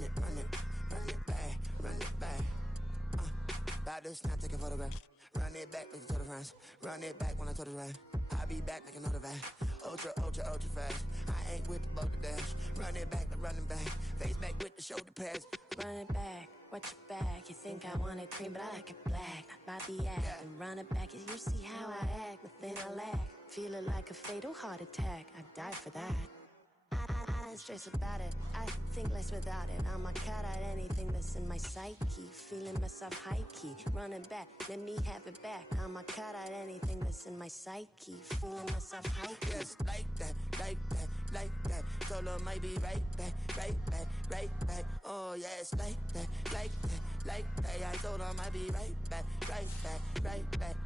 run it back, run it back. About to snap, take a photograph. Run it back, make it to the friends. Run it back when I told it right. I'll be back, make another back. Ultra fast. I ain't with the boat to dash. Run it back, running back. Face back with the shoulder pads. Run it back, watch your back. You think I want it cream, but I like it black. Not by the act. And run it back, you see how I act. Nothing I lack. Feel it like a fatal heart attack. I'd die for that. I don't stress about it. I think less without it. I'ma cut out anything that's in my psyche. Feeling myself high key. Running back, let me have it back. I'ma cut out anything that's in my psyche. Feeling myself high key. Yes, like that, like that, like that. Solo might be right back, right back, right back. Oh yes, like that, like that, like that. I told her I might be right back, right back, right back.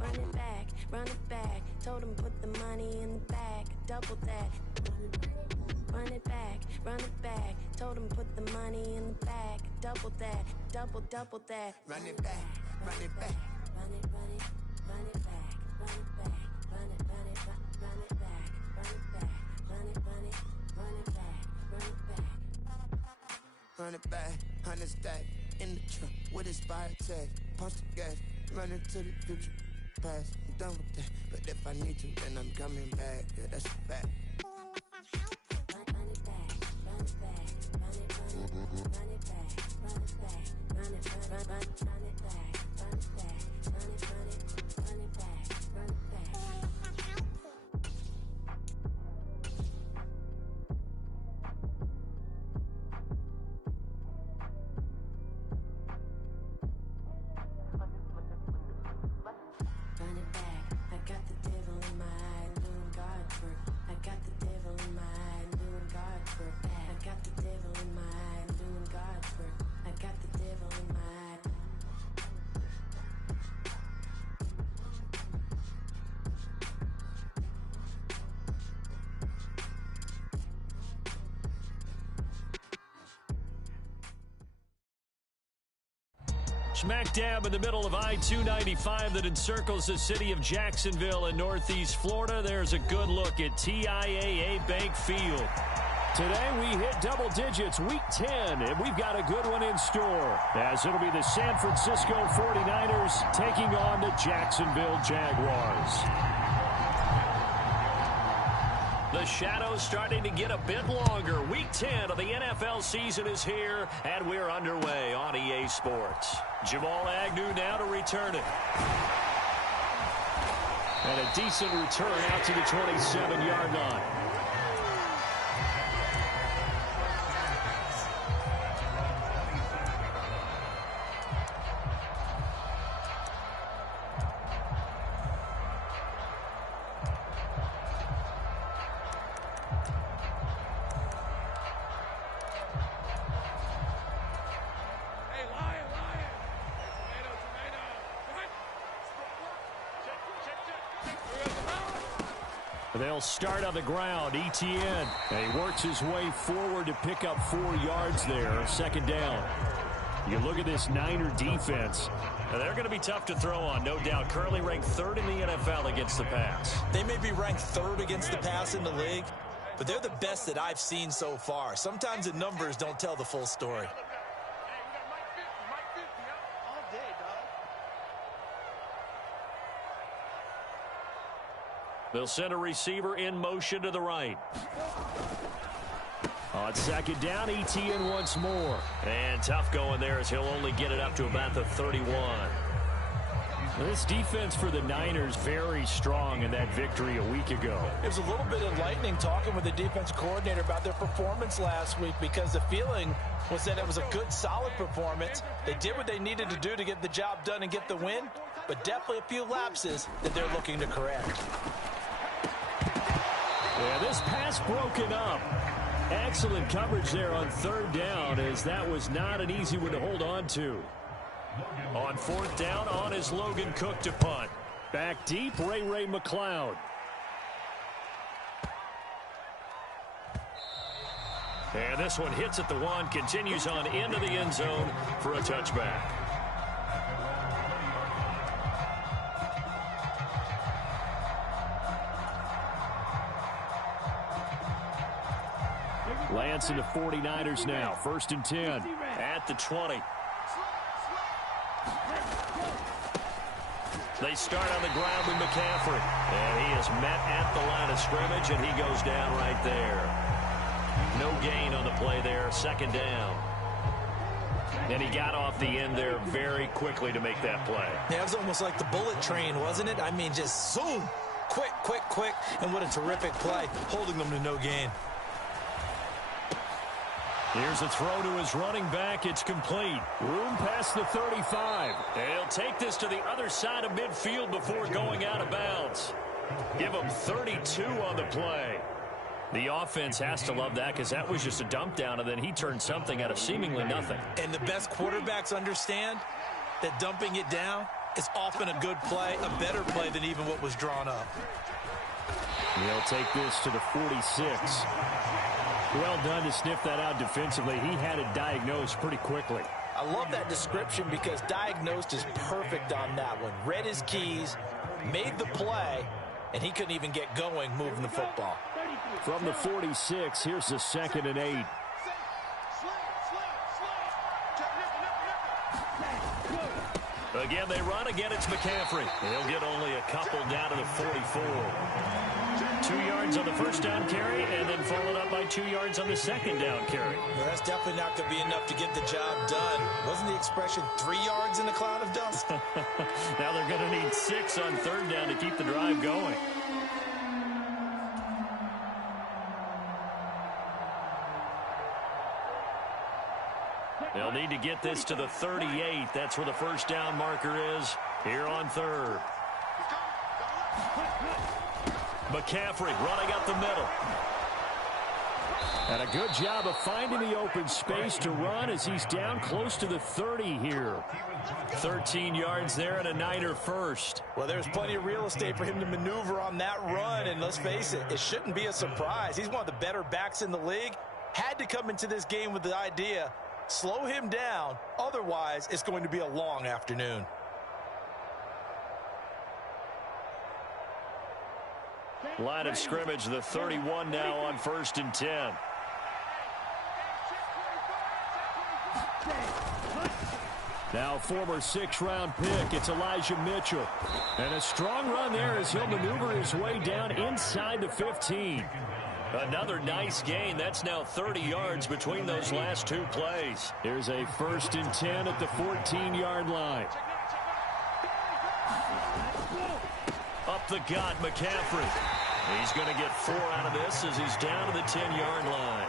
Run it back, run it back. Told him put the money in the bag. Double that. Run it back, run it back. Told him put the money in the bag. Double that, double that. Run it back, run it back. Run it, run it, run it back, run it back, run it, run it, run it back, run it back, run it, run it, run it back, run it back. Run it back, 100 stack in the trunk with expired tag. Punch the gas, run into the future. Past, I'm done with that. But if I need to, then I'm coming back. Yeah, that's a fact. Smack dab in the middle of I-295 that encircles the city of Jacksonville in northeast Florida. There's a good look at TIAA Bank Field. Today we hit double digits, week 10, and we've got a good one in store, as it'll be the San Francisco 49ers taking on the Jacksonville Jaguars. The shadow's starting to get a bit longer. Week 10 of the NFL season is here, and we're underway on EA Sports. Jamal Agnew now to return it. And a decent return out to the 27-yard line. They'll start on the ground. Etienne. And he works his way forward to pick up 4 yards there. Second down. You look at this Niner defense. They're going to be tough to throw on, no doubt. Currently ranked 3rd in the NFL against the pass. They may be ranked 3rd against the pass in the league, but they're the best that I've seen so far. Sometimes the numbers don't tell the full story. They'll send a receiver in motion to the right. On second down, Etienne once more. And tough going there as he'll only get it up to about the 31. This defense for the Niners very strong in that victory a week ago. It was a little bit enlightening talking with the defense coordinator about their performance last week, because the feeling was that it was a good, solid performance. They did what they needed to do to get the job done and get the win, but definitely a few lapses that they're looking to correct. Yeah, this pass broken up. Excellent coverage there on 3rd down, as that was not an easy one to hold on to. On 4th down, on is Logan Cook to punt. Back deep, Ray McLeod. And this one hits at the 1, continues on into the end zone for a touchback. Lance and the 49ers now. 1st and 10. At the 20. They start on the ground with McCaffrey. And he is met at the line of scrimmage, and he goes down right there. No gain on the play there. 2nd down. And he got off the end there very quickly to make that play. Yeah, it was almost like the bullet train, wasn't it? I mean, just zoom. Quick, quick, quick. And what a terrific play, holding them to no gain. Here's a throw to his running back. It's complete. Room past the 35. He'll take this to the other side of midfield before going out of bounds. Give him 32 on the play. The offense has to love that because that was just a dump down, and then he turned something out of seemingly nothing. And the best quarterbacks understand that dumping it down is often a good play, a better play than even what was drawn up. He'll take this to the 46. Well done to sniff that out defensively. He had it diagnosed pretty quickly. I love that description because diagnosed is perfect on that one. Read his keys, made the play, and he couldn't even get going moving the football. From the 46, here's the 2nd and 8. Again, they run. Again, it's McCaffrey. He'll get only a couple down to the 44. 2 yards on the 1st down carry, and then followed up by 2 yards on the 2nd down carry. Well, that's definitely not going to be enough to get the job done. Wasn't the expression 3 yards in a cloud of dust? Now they're going to need 6 on 3rd down to keep the drive going. They'll need to get this to the 38. That's where the 1st down marker is here on 3rd. McCaffrey running up the middle. And a good job of finding the open space to run as he's down close to the 30 here. 13 yards there and a Niner first. Well, there's plenty of real estate for him to maneuver on that run, and let's face it, it shouldn't be a surprise. He's one of the better backs in the league. Had to come into this game with the idea, slow him down, otherwise it's going to be a long afternoon. Line of scrimmage, the 31 now on 1st and 10. Now former 6th-round pick, it's Elijah Mitchell. And a strong run there as he'll maneuver his way down inside the 15. Another nice gain. That's now 30 yards between those last 2 plays. Here's a 1st and 10 at the 14-yard line. Up the gut, McCaffrey. He's going to get 4 out of this as he's down to the 10-yard line.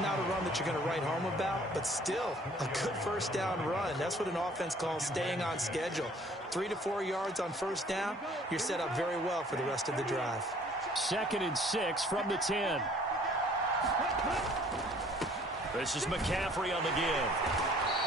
Not a run that you're going to write home about, but still a good 1st down run. That's what an offense calls staying on schedule. 3 to 4 yards on 1st down, you're set up very well for the rest of the drive. 2nd and 6 from the 10. This is McCaffrey on the give.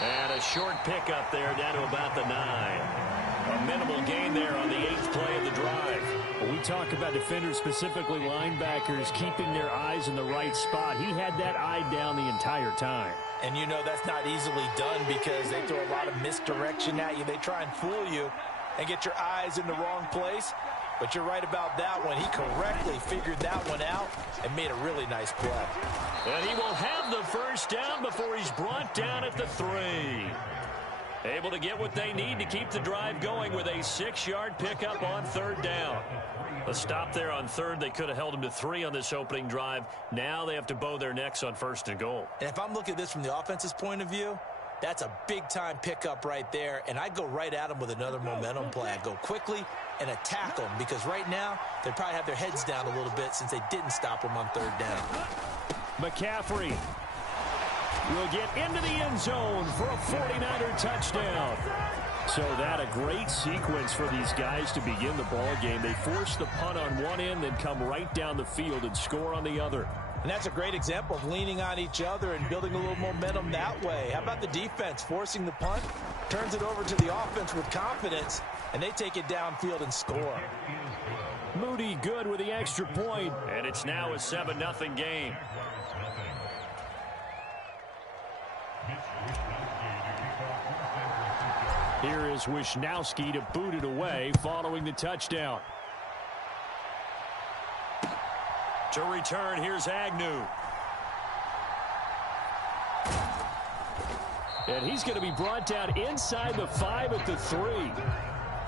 And a short pickup there down to about the 9. A minimal gain there on the 8th play of the drive. When we talk about defenders, specifically linebackers, keeping their eyes in the right spot, he had that eye down the entire time. And you know that's not easily done because they throw a lot of misdirection at you. They try and fool you and get your eyes in the wrong place. But you're right about that one. He correctly figured that one out and made a really nice play. And he will have the 1st down before he's brought down at the 3. Able to get what they need to keep the drive going with a 6-yard pickup on 3rd down. A stop there on 3rd. They could have held him to 3 on this opening drive. Now they have to bow their necks on 1st and goal. And if I'm looking at this from the offense's point of view, that's a big-time pickup right there, and I go right at them with another momentum play. I go quickly and attack them because right now they probably have their heads down a little bit since they didn't stop them on 3rd down. McCaffrey will get into the end zone for a 49er touchdown. So that a great sequence for these guys to begin the ball game. They force the punt on one end, then come right down the field and score on the other. And that's a great example of leaning on each other and building a little momentum that way. How about the defense forcing the punt, turns it over to the offense with confidence, and they take it downfield and score. Moody good with the extra point. And it's now a 7-0 game. Here is Wisnowski to boot it away following the touchdown. To return, here's Agnew. And he's going to be brought down inside the 5 at the 3.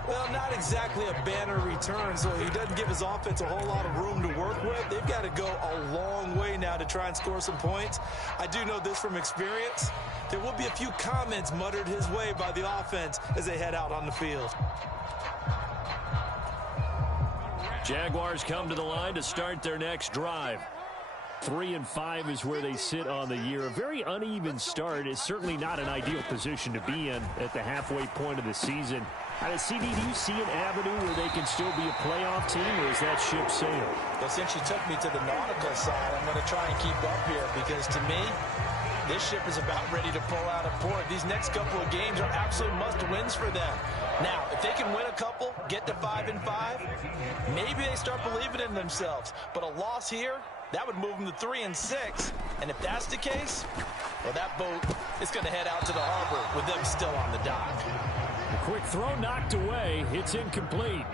Well, not exactly a banner return, so he doesn't give his offense a whole lot of room to work with. They've got to go a long way now to try and score some points. I do know this from experience. There will be a few comments muttered his way by the offense as they head out on the field. Jaguars come to the line to start their next drive. 3-5 is where they sit on the year. A very uneven start is certainly not an ideal position to be in at the halfway point of the season. CD, do you see an avenue where they can still be a playoff team, or is that ship sailed? Well, since you took me to the nautical side, I'm going to try and keep up here because to me, this ship is about ready to pull out of port. These next couple of games are absolute must-wins for them. Now, if they can win a couple, get to 5-5, maybe they start believing in themselves. But a loss here, that would move them to 3-6. And if that's the case, well, that boat is going to head out to the harbor with them still on the dock. A quick throw knocked away. It's incomplete.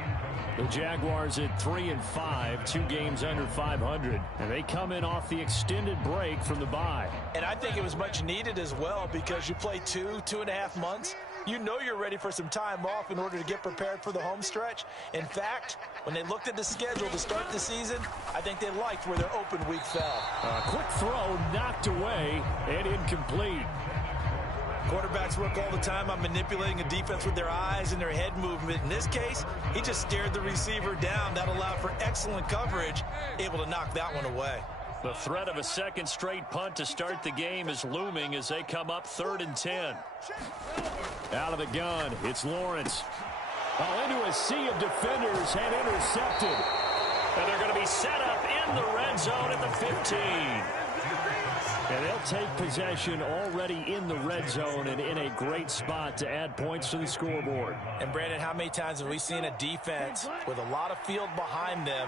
The Jaguars at 3-5, 2 games under 500, and they come in off the extended break from the bye. And I think it was much needed as well because you play 2.5 months. You know you're ready for some time off in order to get prepared for the home stretch. In fact, when they looked at the schedule to start the season, I think they liked where their open week fell. A quick throw knocked away and incomplete. Quarterbacks work all the time on manipulating a defense with their eyes and their head movement. In this case, he just stared the receiver down. That allowed for excellent coverage, able to knock that one away. The threat of a second straight punt to start the game is looming as they come up 3rd and 10. Out of the gun, it's Lawrence. Into a sea of defenders and intercepted. And they're going to be set up in the red zone at the 15. And they'll take possession already in the red zone and in a great spot to add points to the scoreboard. And, Brandon, how many times have we seen a defense with a lot of field behind them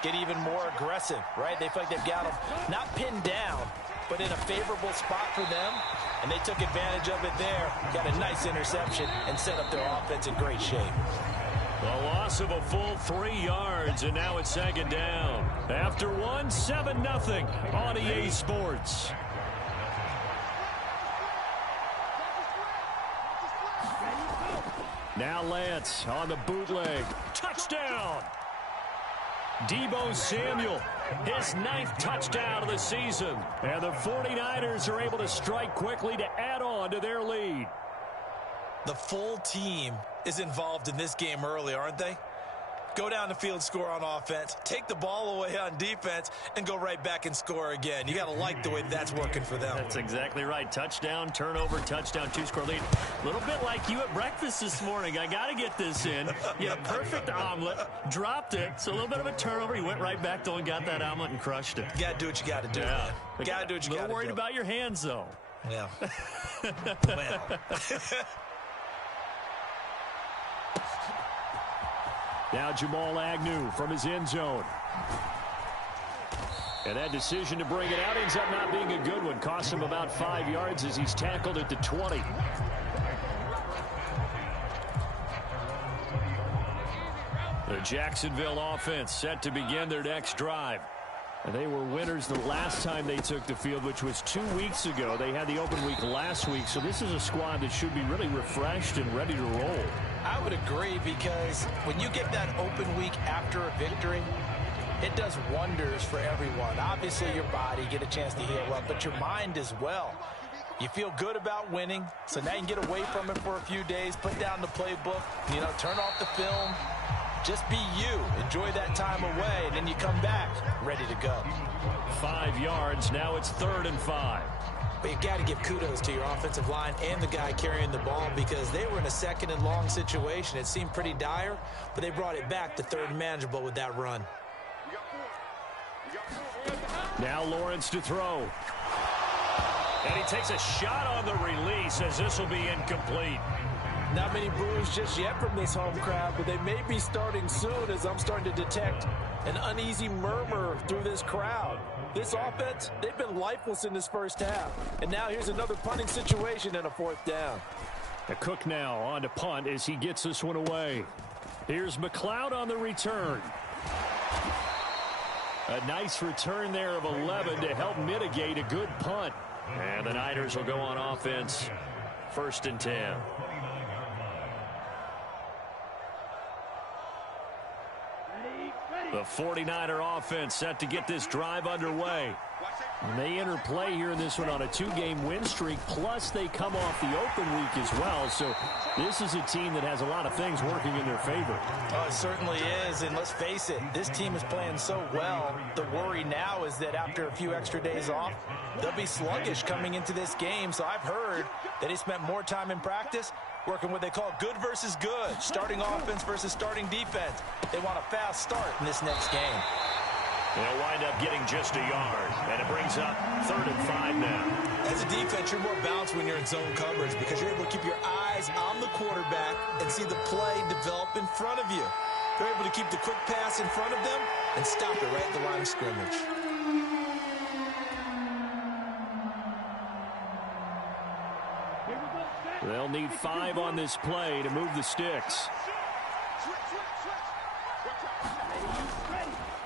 get even more aggressive, right? They feel like they've got them not pinned down, but in a favorable spot for them. And they took advantage of it there, got a nice interception, and set up their offense in great shape. A loss of a full 3 yards, and now it's 2nd down. After 1, 7-0 on EA Sports. Now Lance on the bootleg. Touchdown! Deebo Samuel, his 9th touchdown of the season. And the 49ers are able to strike quickly to add on to their lead. The full team is involved in this game early, aren't they? Go down the field, score on offense, take the ball away on defense, and go right back and score again. You got to like the way that's working for them. That's exactly right. Touchdown, turnover, touchdown, 2-score lead. A little bit like you at breakfast this morning. I got to get this in. You had a perfect omelet, dropped it, so a little bit of a turnover. You went right back though and got that omelet and crushed it. You got to do what you got to do. Yeah. You got to do what you got to do. A little worried about your hands, though. Yeah. Now Jamal Agnew from his end zone. And that decision to bring it out ends up not being a good one. Cost him about 5 yards as he's tackled at the 20. The Jacksonville offense set to begin their next drive. And they were winners the last time they took the field, which was 2 weeks ago. They had the open week last week, so this is a squad that should be really refreshed and ready to roll. I would agree because when you get that open week after a victory, it does wonders for everyone. Obviously, your body, get a chance to heal up, but your mind as well. You feel good about winning, so now you can get away from it for a few days, put down the playbook, turn off the film. Just be you. Enjoy that time away, and then you come back ready to go. 5 yards. Now it's 3rd and 5. But you got to give kudos to your offensive line and the guy carrying the ball because they were in a 2nd and long situation. It seemed pretty dire, but they brought it back to 3rd and manageable with that run. Now Lawrence to throw. And he takes a shot on the release as this will be incomplete. Not many boos just yet from this home crowd, but they may be starting soon as I'm starting to detect an uneasy murmur through this crowd. This offense, they've been lifeless in this first half. And now here's another punting situation and a 4th down. The Cook now on to punt as he gets this one away. Here's McLeod on the return. A nice return there of 11 to help mitigate a good punt. And the Niners will go on offense 1st and 10. The 49er offense set to get this drive underway. And they interplay here in this one on a 2-game win streak, plus they come off the open week as well. So this is a team that has a lot of things working in their favor. Oh, it certainly is, and let's face it, this team is playing so well. The worry now is that after a few extra days off, they'll be sluggish coming into this game. So I've heard that he spent more time in practice working what they call good versus good, starting offense versus starting defense. They want a fast start in this next game. They'll wind up getting just a yard, and it brings up 3rd and 5 now. As a defense, you're more balanced when you're in zone coverage because you're able to keep your eyes on the quarterback and see the play develop in front of you. They're able to keep the quick pass in front of them and stop it right at the line of scrimmage. They'll need 5 on this play to move the sticks.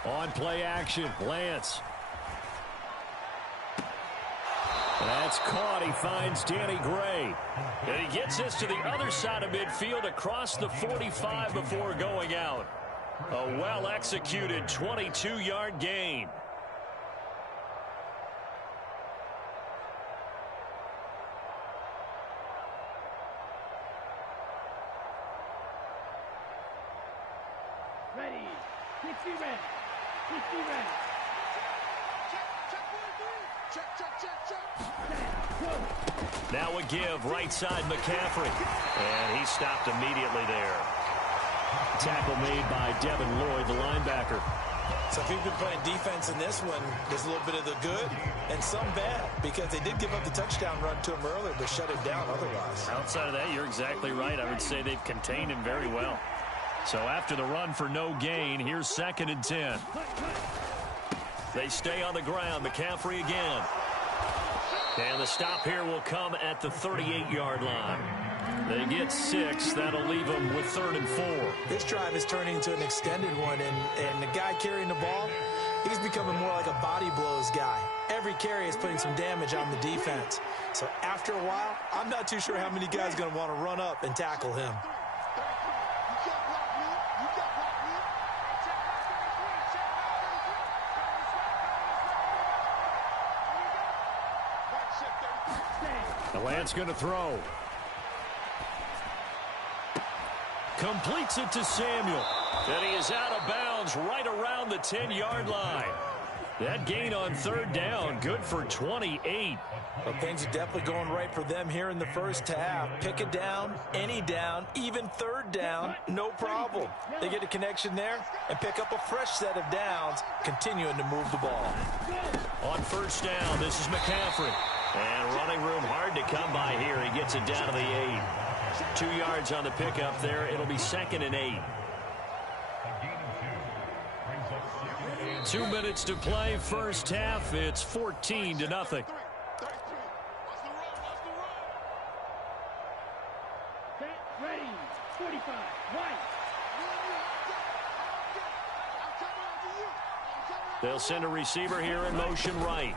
On play action, Lance. That's caught. He finds Danny Gray. And he gets this to the other side of midfield across the 45 before going out. A well-executed 22-yard gain. Ready. 60 ready. 60 ready. Now a give right side McCaffrey. And he stopped immediately there. Tackle made by Devin Lloyd, the linebacker. So if you've been playing defense in this one, there's a little bit of the good and some bad because they did give up the touchdown run to him earlier but shut it down otherwise. Outside of that, you're exactly right. I would say they've contained him very well. So after the run for no gain, here's 2nd and 10. They stay on the ground. McCaffrey again. And the stop here will come at the 38-yard line. They get 6. That'll leave them with 3rd and 4. This drive is turning into an extended one, and the guy carrying the ball, he's becoming more like a body blows guy. Every carry is putting some damage on the defense. So after a while, I'm not too sure how many guys are going to want to run up and tackle him. Lance going to throw. Completes it to Samuel. And he is out of bounds right around the 10-yard line. That gain on 3rd down, good for 28. Well, things are definitely going right for them here in the first half. Pick it down, any down, even 3rd down, no problem. They get a connection there and pick up a fresh set of downs, continuing to move the ball. On 1st down, this is McCaffrey. And running room hard to come by here. He gets it down to the 8. 2 yards on the pickup there. It'll be 2nd and 8. 2 minutes to play, first half. It's 14-0. Ready. 45. Right. They'll send a receiver here in motion right.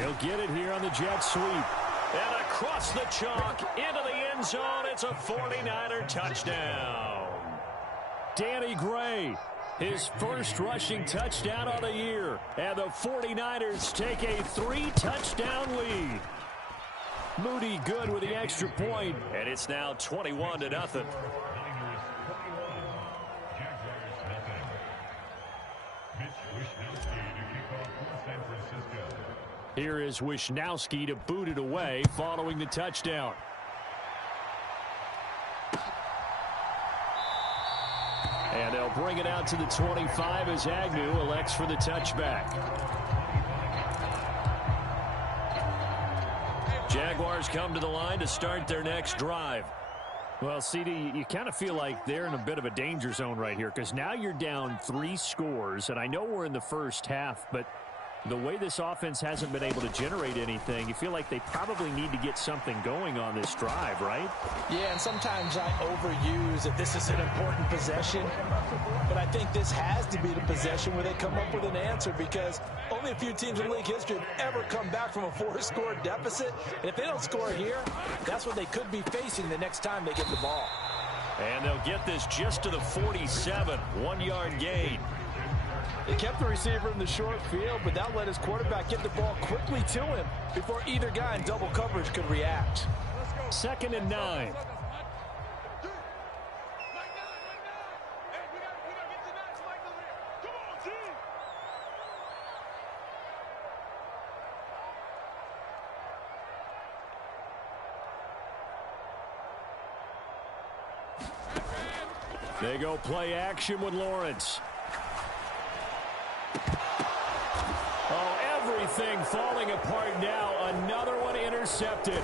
He'll get it here on the jet sweep. And across the chalk into the end zone. It's a 49er touchdown. Danny Gray, his first rushing touchdown of the year. And the 49ers take a 3-touchdown lead. Moody good with the extra point. And it's now 21-0. Here is Wisnowski to boot it away following the touchdown. And they'll bring it out to the 25 as Agnew elects for the touchback. Jaguars come to the line to start their next drive. Well, CD, you kind of feel like they're in a bit of a danger zone right here because now you're down 3 scores, and I know we're in the first half, but The way this offense hasn't been able to generate anything, you feel like they probably need to get something going on this drive, right? Yeah, and sometimes I overuse that this is an important possession, but I think this has to be the possession where they come up with an answer, because only a few teams in league history have ever come back from a 4-score deficit. And if they don't score here, that's what they could be facing the next time they get the ball. And they'll get this just to the 47, 1-yard gain. They kept the receiver in the short field, but that let his quarterback get the ball quickly to him before either guy in double coverage could react. 2nd and 9. They go play action with Lawrence. Oh, everything falling apart now. Another one intercepted.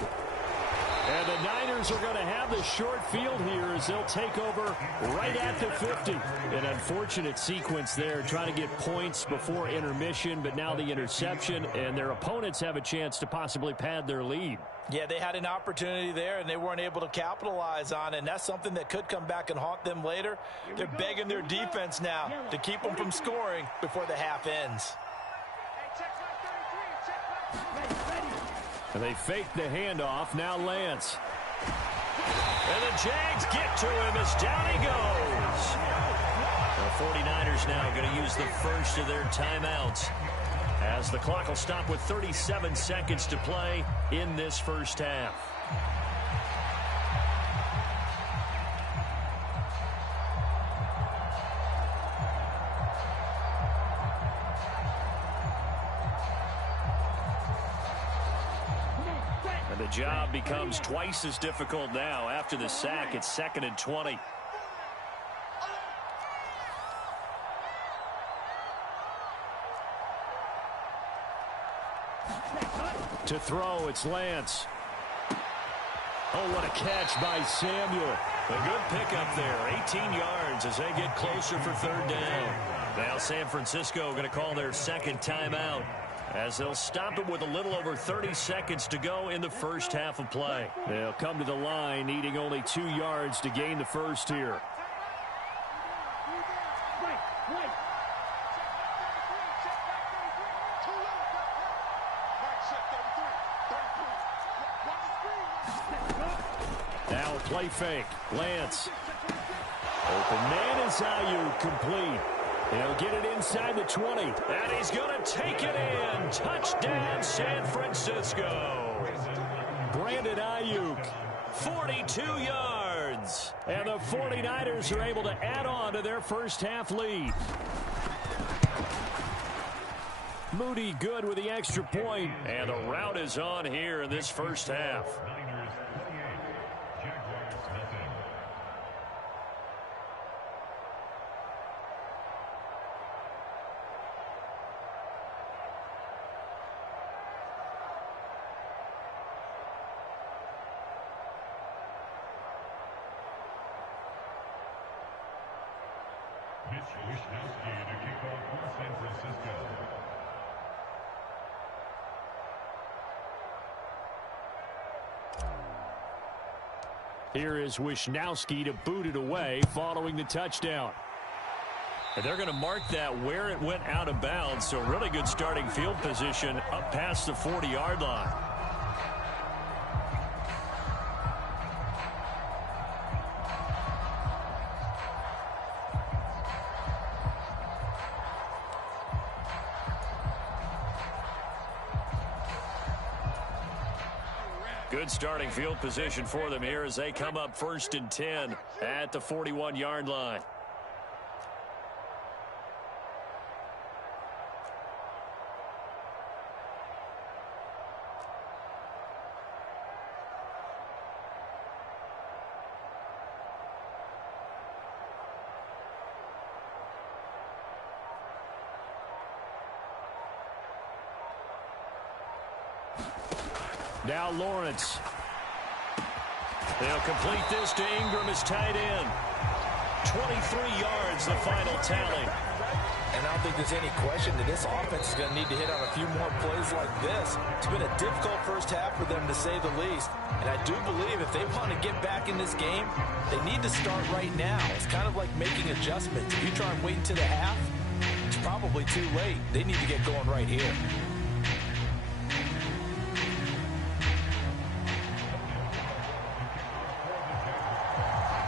And the Niners are going to have the short field here as they'll take over right at the 50. An unfortunate sequence there, trying to get points before intermission, but now the interception, and their opponents have a chance to possibly pad their lead. Yeah, they had an opportunity there, and they weren't able to capitalize on it, and that's something that could come back and haunt them later. They're begging their defense now to keep them from scoring before the half ends. And they fake the handoff. Now Lance. And the Jags get to him as down he goes. The 49ers now going to use the first of their timeouts, as the clock will stop with 37 seconds to play in this first half. And the job becomes twice as difficult now. After the sack, it's 2nd and 20. To throw, it's Lance. Oh, what a catch by Samuel. A good pickup there, 18 yards as they get closer for 3rd down. Now San Francisco going to call their second timeout, as they'll stop it with a little over 30 seconds to go in the first half of play. They'll come to the line, needing only 2 yards to gain the first here. Now a play fake. Lance. Open man is Ayuk, complete. He'll get it inside the 20. And he's going to take it in. Touchdown, San Francisco. Brandon Ayuk, 42 yards. And the 49ers are able to add on to their first half lead. Moody good with the extra point. And the route is on here in this first half. Here is Wishnowsky to boot it away following the touchdown. And they're going to mark that where it went out of bounds, so really good starting field position up past the 40-yard line. Good starting field position for them here as they come up 1st and 10 at the 41-yard line. Now Lawrence. They'll complete this to Ingram as tight end. 23 yards, the final tally. And I don't think there's any question that this offense is going to need to hit on a few more plays like this. It's been a difficult first half for them, to say the least. And I do believe if they want to get back in this game, they need to start right now. It's kind of like making adjustments. If you try and wait until the half, it's probably too late. They need to get going right here.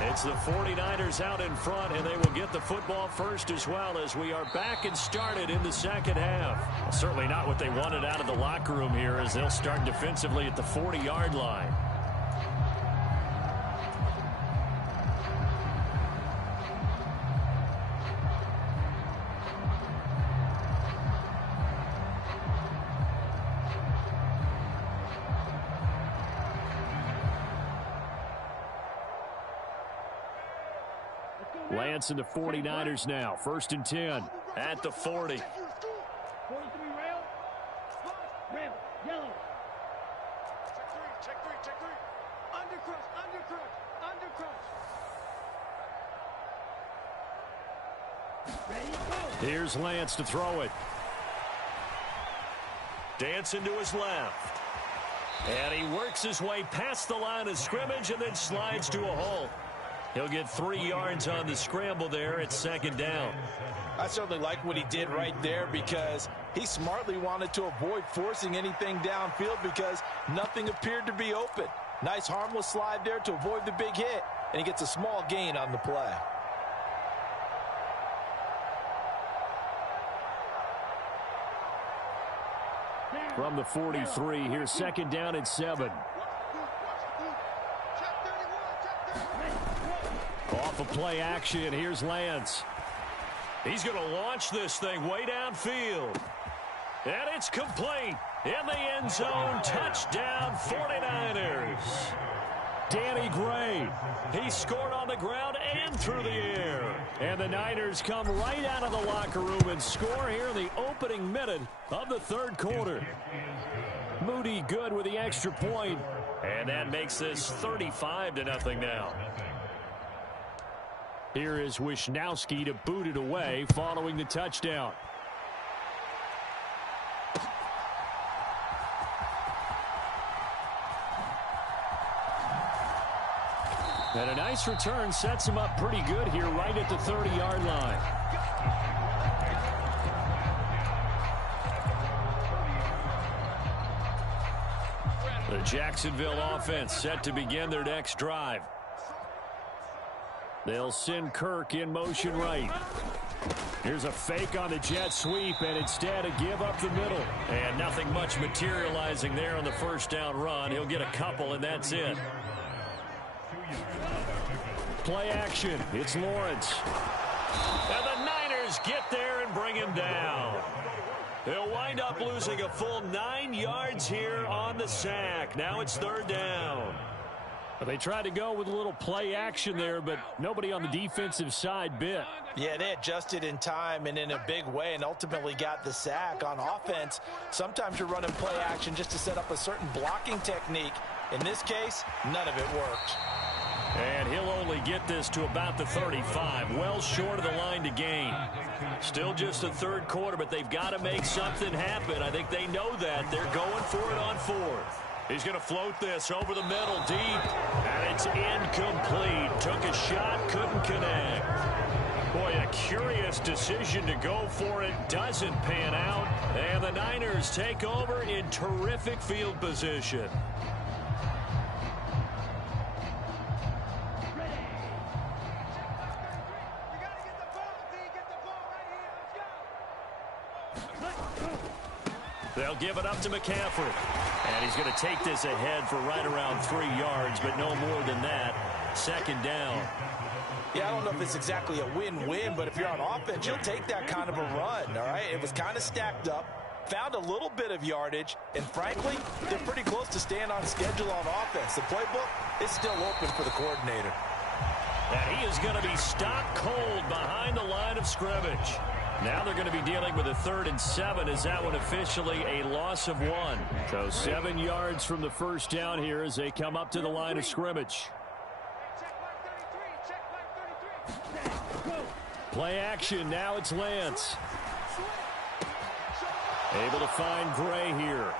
It's the 49ers out in front, and they will get the football first as well, as we are back and started in the second half. Well, certainly not what they wanted out of the locker room here, as they'll start defensively at the 40-yard line. Lance and the 49ers now. 1st and 10 at the 40. 43 rail. Red, yellow. Check three. Undercrush. Ready, go. Here's Lance to throw it. Dancing to his left. And he works his way past the line of scrimmage and then slides to a hole. He'll get 3 yards on the scramble there at 2nd down. I certainly like what he did right there, because he smartly wanted to avoid forcing anything downfield because nothing appeared to be open. Nice harmless slide there to avoid the big hit, and he gets a small gain on the play. From the 43, here's 2nd down and 7. Off of play action, here's Lance. He's going to launch this thing way downfield. And it's complete. In the end zone, touchdown 49ers. Danny Gray, he scored on the ground and through the air. And the Niners come right out of the locker room and score here in the opening minute of the 3rd quarter. Moody good with the extra point. And that makes this 35-0 now. Here is Wisnowski to boot it away following the touchdown. And a nice return sets him up pretty good here right at the 30-yard line. The Jacksonville offense set to begin their next drive. They'll send Kirk in motion right. Here's a fake on the jet sweep, and instead a give up the middle. And nothing much materializing there on the 1st down run. He'll get a couple, and that's it. Play action. It's Lawrence. And the Niners get there and bring him down. They'll wind up losing a full 9 yards here on the sack. Now it's 3rd down. They tried to go with a little play action there, but nobody on the defensive side bit. Yeah, they adjusted in time and in a big way and ultimately got the sack. On offense, sometimes you're running play action just to set up a certain blocking technique. In this case, none of it worked. And he'll only get this to about the 35, well short of the line to gain. Still just the 3rd quarter, but they've got to make something happen. I think they know that. They're going for it on 4th. He's going to float this over the middle deep, and it's incomplete. Took a shot, couldn't connect. Boy, a curious decision to go for it. Doesn't pan out, and the Niners take over in terrific field position. They'll give it up to McCaffrey. And he's going to take this ahead for right around 3 yards, but no more than that. 2nd down. Yeah, I don't know if it's exactly a win-win, but if you're on offense, you'll take that kind of a run, all right? It was kind of stacked up, found a little bit of yardage, and frankly, they're pretty close to staying on schedule on offense. The playbook is still open for the coordinator. And he is going to be stopped cold behind the line of scrimmage. Now they're going to be dealing with a 3rd and 7. Is that one officially a loss of 1? So 7 yards from the 1st down here as they come up to the line of scrimmage. Play action. Now it's Lance. Able to find Gray here.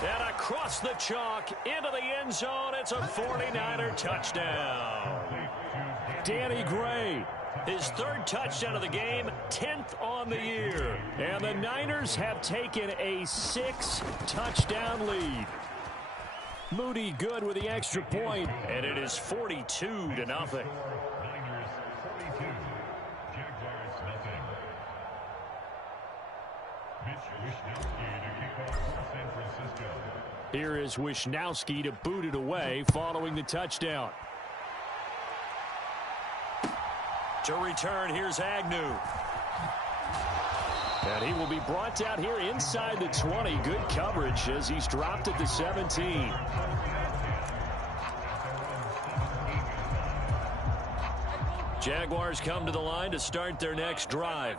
And across the chalk into the end zone. It's a 49er touchdown. Danny Gray, his third touchdown of the game, 10th on the year. And the Niners have taken a 6-touchdown lead. Moody good with the extra point, and it is 42-0. Here is Wishnowski to boot it away following the touchdown. To return, here's Agnew. And he will be brought down here inside the 20. Good coverage as he's dropped at the 17. Jaguars come to the line to start their next drive.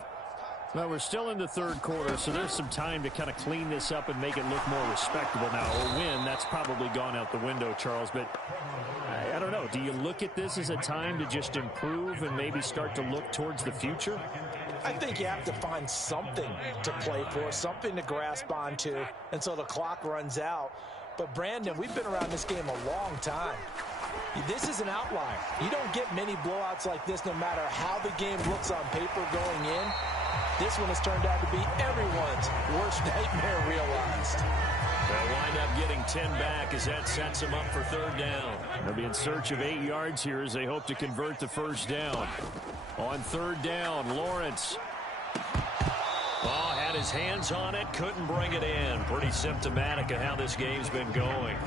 Well, we're still in the third quarter, so there's some time to kind of clean this up and make it look more respectable now. A win, that's probably gone out the window, Charles, but I don't know. Do you look at this as a time to just improve and maybe start to look towards the future? I think you have to find something to play for, something to grasp onto until the clock runs out. But, Brandon, we've been around this game a long time. This is an outlier. You don't get many blowouts like this no matter how the game looks on paper going in. This one has turned out to be everyone's worst nightmare realized. They'll wind up getting 10 back as that sets them up for third down. They'll be in search of 8 yards here as they hope to convert the first down. On third down, Lawrence. Oh, had his hands on it, couldn't bring it in. Pretty symptomatic of how this game's been going.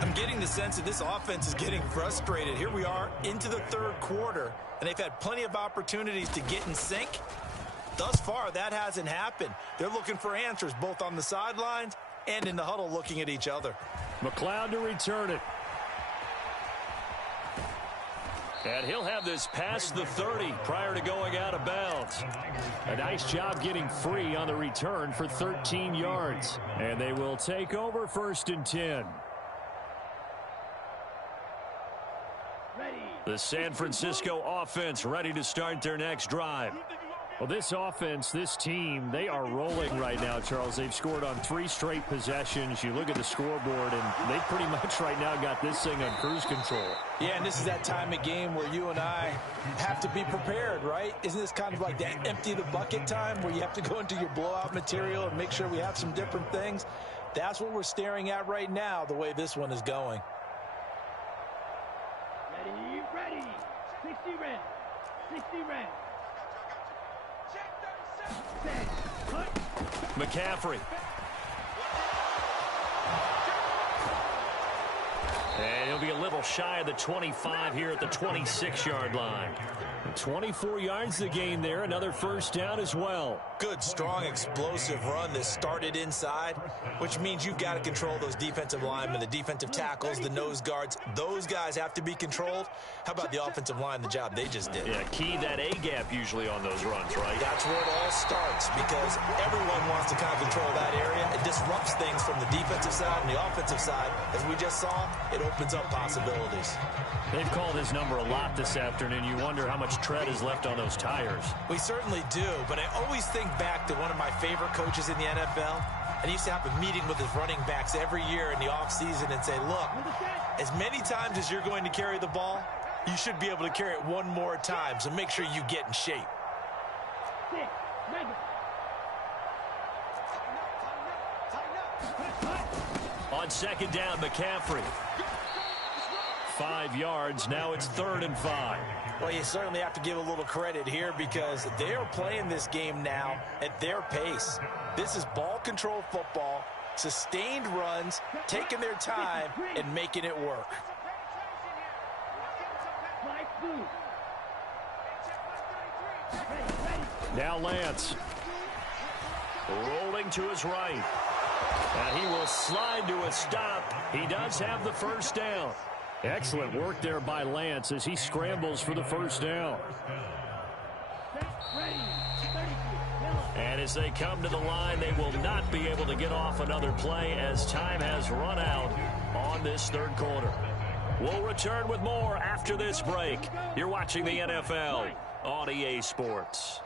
I'm getting the sense that this offense is getting frustrated. Here we are into the third quarter, and they've had plenty of opportunities to get in sync. Thus far, that hasn't happened. They're looking for answers both on the sidelines and in the huddle looking at each other. McLeod to return it. And he'll have this past the 30 prior to going out of bounds. A nice job getting free on the return for 13 yards. And they will take over 1st and 10. The San Francisco offense ready to start their next drive. Well, this offense, this team, they are rolling right now, Charles. They've scored on 3 straight possessions. You look at the scoreboard, and they pretty much right now got this thing on cruise control. Yeah, and this is that time of game where you and I have to be prepared, right? Isn't this kind of like that empty the bucket time where you have to go into your blowout material and make sure we have some different things? That's what we're staring at right now, the way this one is going. Ready. 60 red. 60 red. McCaffrey. And he'll be a little shy of the 25 here at the 26-yard line. 24 yards to gain there. Another first down as well. Good, strong, explosive run that started inside, which means you've got to control those defensive linemen, the defensive tackles, the nose guards. Those guys have to be controlled. How about the offensive line, the job they just did? Yeah, key that A-gap usually on those runs, right? That's where it all starts because everyone wants to kind of control that area. It disrupts things from the defensive side and the offensive side. As we just saw, it opens up possibilities. They've called his number a lot this afternoon. You wonder how much tread is left on those tires. We certainly do, but I always think back to one of my favorite coaches in the NFL. And he used to have a meeting with his running backs every year in the offseason and say, look, as many times as you're going to carry the ball, you should be able to carry it one more time, so make sure you get in shape. On second down, McCaffrey. 5 yards. Now it's 3rd and 5. Well, you certainly have to give a little credit here because they are playing this game now at their pace. This is ball control football, sustained runs, taking their time, and making it work. Now Lance. Rolling to his right. And he will slide to a stop. He does have the first down. Excellent work there by Lance as he scrambles for the first down. And as they come to the line, they will not be able to get off another play as time has run out on this third quarter. We'll return with more after this break. You're watching the NFL on EA Sports.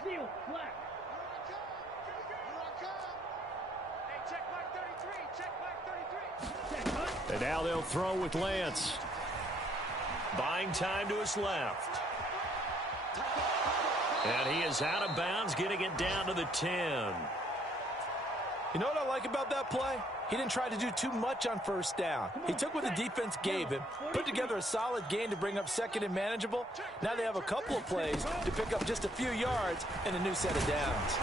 And now they'll throw with Lance. Buying time to his left. And he is out of bounds, getting it down to the 10. You know what I like about that play? He didn't try to do too much on first down. He took what the defense gave him, put together a solid gain to bring up second and manageable. Now they have a couple of plays to pick up just a few yards and a new set of downs.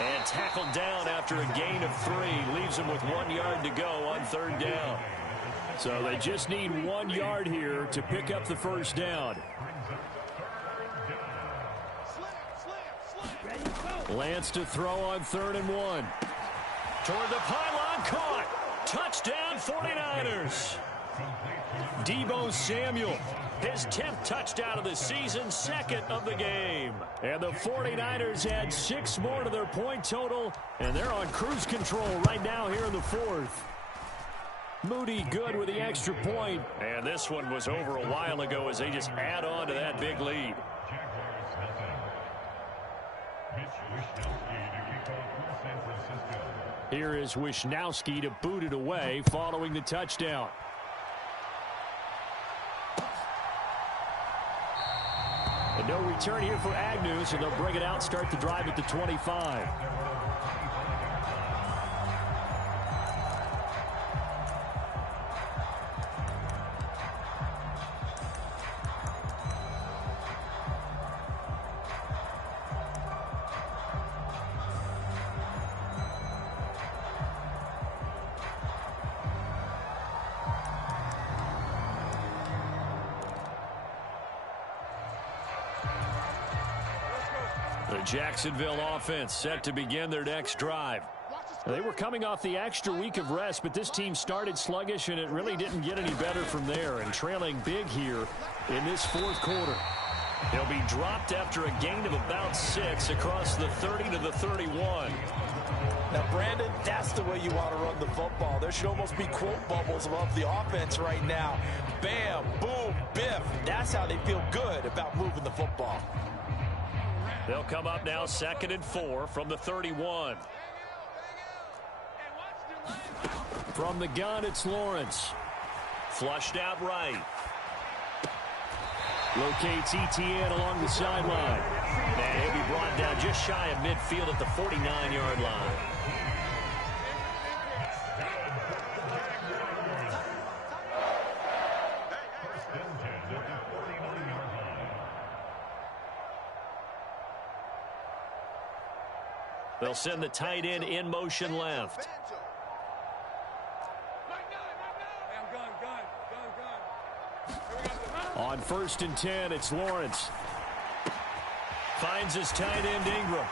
And tackled down after a gain of 3. Leaves him with 1 yard to go on third down. So they just need 1 yard here to pick up the first down. Lance to throw on 3rd and 1. Toward the pylon, caught. Touchdown, 49ers. Deebo Samuel, his 10th touchdown of the season, 2nd of the game. And the 49ers add 6 more to their point total, and they're on cruise control right now here in the 4th. Moody good with the extra point. And this one was over a while ago as they just add on to that big lead. Here is Wisnowski to boot it away following the touchdown. And no return here for Agnew, so they'll bring it out, start the drive at the 25. The Jacksonville offense set to begin their next drive. They were coming off the extra week of rest, but this team started sluggish, and it really didn't get any better from there, and trailing big here in this 4th quarter. He'll be dropped after a gain of about 6 across the 30 to the 31. Now, Brandon, that's the way you want to run the football. There should almost be quote bubbles above the offense right now. Bam, boom, biff. That's how they feel good about moving the football. They'll come up now 2nd and 4 from the 31. From the gun, it's Lawrence. Flushed out right. Locates ETN along the sideline. And he'll be brought down just shy of midfield at the 49-yard line. They'll send the tight end in motion left. On 1st and 10, it's Lawrence. Finds his tight end Ingram.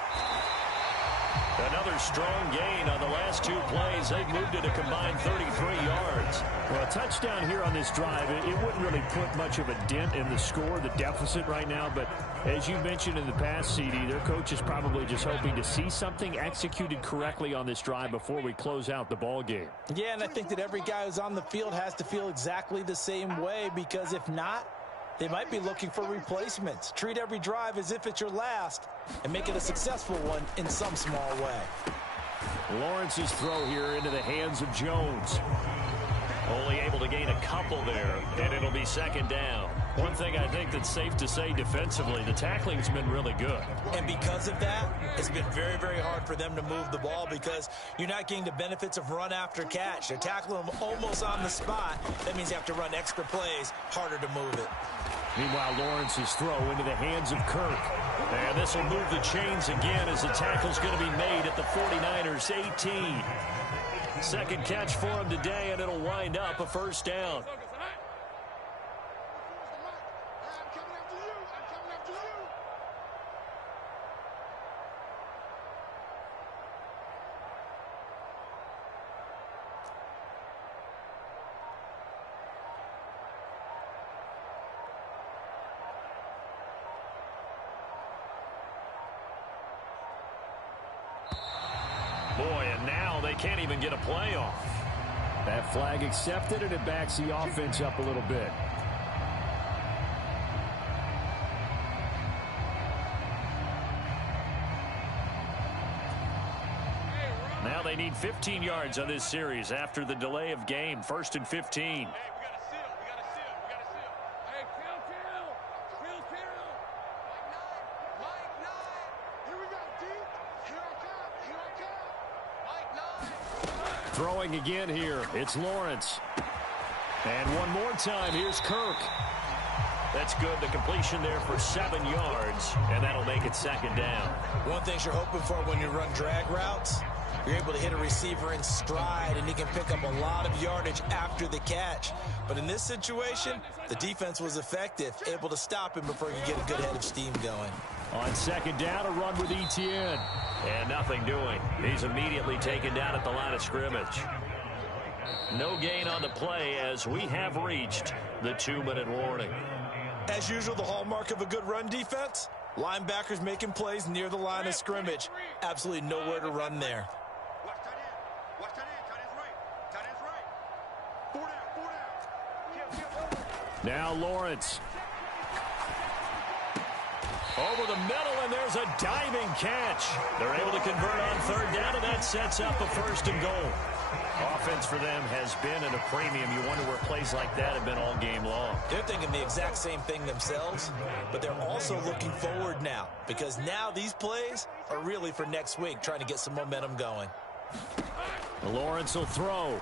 Another strong gain on the last 2 plays. They've moved it a combined 33 yards. Well, a touchdown here on this drive, it wouldn't really put much of a dent in the score, the deficit right now. But as you mentioned in the past, CD, their coach is probably just hoping to see something executed correctly on this drive before we close out the ball game. Yeah, and I think that every guy who's on the field has to feel exactly the same way, because if not, they might be looking for replacements. Treat every drive as if it's your last and make it a successful one in some small way. Lawrence's throw here into the hands of Jones. Only able to gain a couple there, and it'll be 2nd down. One thing I think that's safe to say defensively, the tackling's been really good. And because of that, it's been very, very hard for them to move the ball because you're not getting the benefits of run after catch. They're tackling them almost on the spot. That means you have to run extra plays, harder to move it. Meanwhile, Lawrence's throw into the hands of Kirk. And this will move the chains again as the tackle's going to be made at the 49ers 18. 2nd catch for him today, and it'll wind up a 1st down. Boy, and now they can't even get a play off. That flag accepted, and it backs the offense up a little bit. Now they They need 15 yards on this series after the delay of game. 1st and 15. Throwing again here. It's Lawrence. And one more time, here's Kirk. That's good. The completion there for 7 yards, and that'll make it 2nd down. One thing you're hoping for when you run drag routes, you're able to hit a receiver in stride, and he can pick up a lot of yardage after the catch. But in this situation, the defense was effective, able to stop him before he could get a good head of steam going. On 2nd down, a run with Etienne. And nothing doing. He's immediately taken down at the line of scrimmage. No gain on the play as we have reached the 2-minute warning. As usual, the hallmark of a good run defense, linebackers making plays near the line of scrimmage. Absolutely nowhere to run there. Now Lawrence. Over the middle, and there's a diving catch. They're able to convert on 3rd down, and that sets up a 1st and goal. Offense for them has been at a premium. You wonder where plays like that have been all game long. They're thinking the exact same thing themselves, but they're also looking forward now, because now these plays are really for next week, trying to get some momentum going. Lawrence will throw.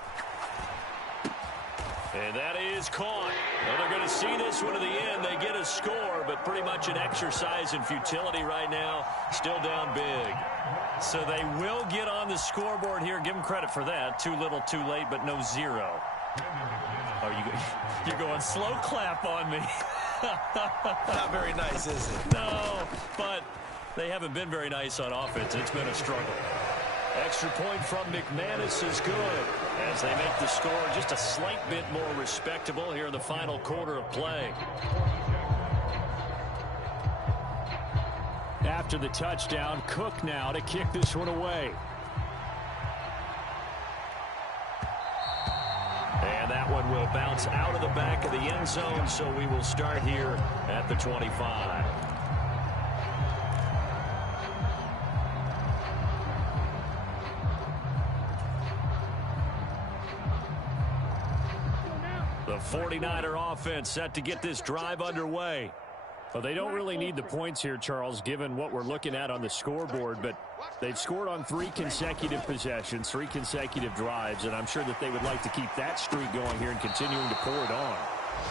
And that is caught. Well, they're going to see this one to the end. They get a score, but pretty much an exercise in futility right now. Still down big. So they will get on the scoreboard here. Give them credit for that. Too little, too late, but no 0. Oh, you're going slow clap on me. Not very nice, is it? No, but they haven't been very nice on offense. It's been a struggle. Extra point from McManus is good as they make the score just a slight bit more respectable here in the final quarter of play. After the touchdown, Cook now to kick this one away. And that one will bounce out of the back of the end zone, so we will start here at the 25. The 49er offense set to get this drive underway. Well, they don't really need the points here, Charles, given what we're looking at on the scoreboard, but they've scored on 3 consecutive possessions, 3 consecutive drives, and I'm sure that they would like to keep that streak going here and continuing to pour it on.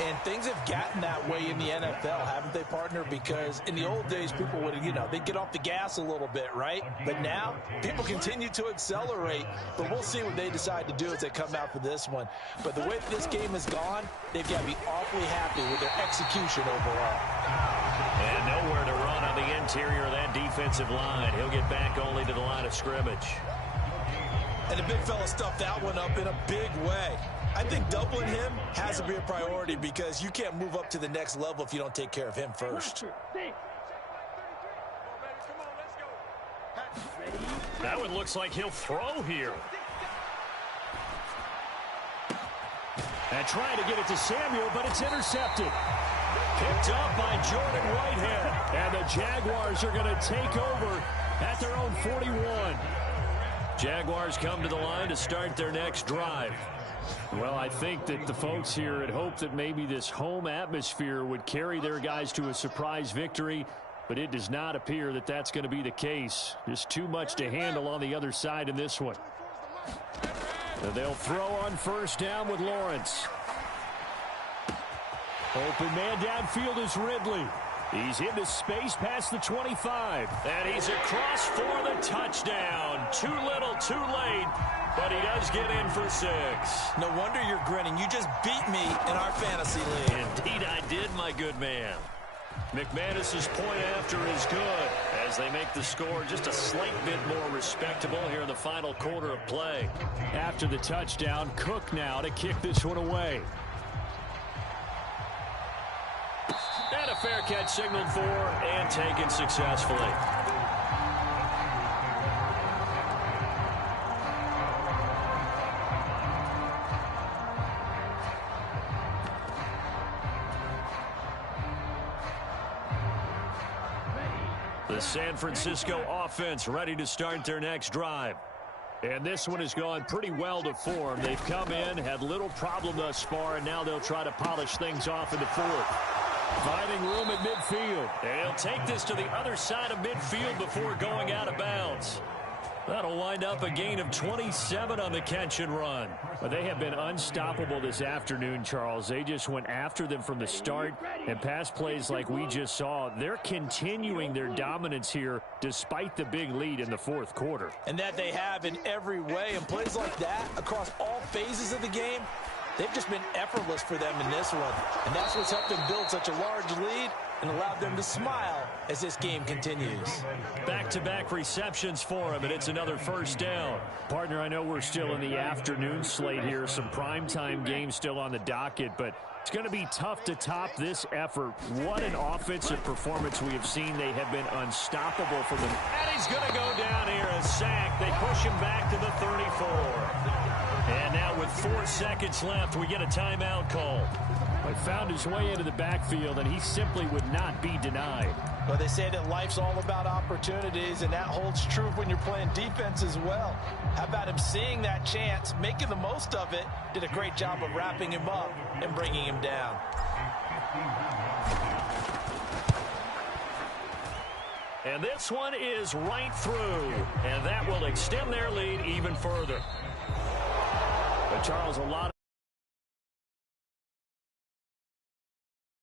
And things have gotten that way in the NFL, haven't they, partner? Because in the old days, people would, they'd get off the gas a little bit, right? But now, people continue to accelerate. But we'll see what they decide to do as they come out for this one. But the way that this game has gone, they've got to be awfully happy with their execution overall. And nowhere to run on the interior of that defensive line. He'll get back only to the line of scrimmage. And the big fella stuffed that one up in a big way. I think doubling him has to be a priority because you can't move up to the next level if you don't take care of him first. That one looks like he'll throw here. And trying to get it to Samuel, but it's intercepted. Picked up by Jordan Whitehead. And the Jaguars are going to take over at their own 41. Jaguars come to the line to start their next drive. Well, I think that the folks here had hoped that maybe this home atmosphere would carry their guys to a surprise victory, but it does not appear that that's going to be the case. Just too much to handle on the other side in this one. They'll throw on 1st down with Lawrence. Open man downfield is Ridley. He's into space past the 25. And he's across for the touchdown. Too little, too late. But he does get in for 6. No wonder you're grinning. You just beat me in our fantasy league. Indeed I did, my good man. McManus's point after is good as they make the score just a slight bit more respectable here in the final quarter of play. After the touchdown, Cook now to kick this one away. And a fair catch signaled for and taken successfully. The San Francisco offense ready to start their next drive. And this one has gone pretty well to form. They've come in, had little problem thus far, and now they'll try to polish things off in the fourth. Finding room at midfield. They'll take this to the other side of midfield before going out of bounds. That'll wind up a gain of 27 on the catch and run. But they have been unstoppable this afternoon, Charles. They just went after them from the start, and pass plays like we just saw, they're continuing their dominance here despite the big lead in the fourth quarter. And that they have in every way. And plays like that across all phases of the game, they've just been effortless for them in this one. And that's what's helped them build such a large lead and allowed them to smile as this game continues. Back-to-back receptions for him, and it's another first down. Partner, I know we're still in the afternoon slate here, some primetime games still on the docket, but it's going to be tough to top this effort. What an offensive performance we have seen. They have been unstoppable for them. And he's going to go down here, a sack. They push him back to the 34. And now with 4 seconds left, we get a timeout call. But found his way into the backfield, and he simply would not be denied. Well, they say that life's all about opportunities, and that holds true when you're playing defense as well. How about him seeing that chance, making the most of it, did a great job of wrapping him up and bringing him down. And this one is right through, and that will extend their lead even further. But Charles, a lot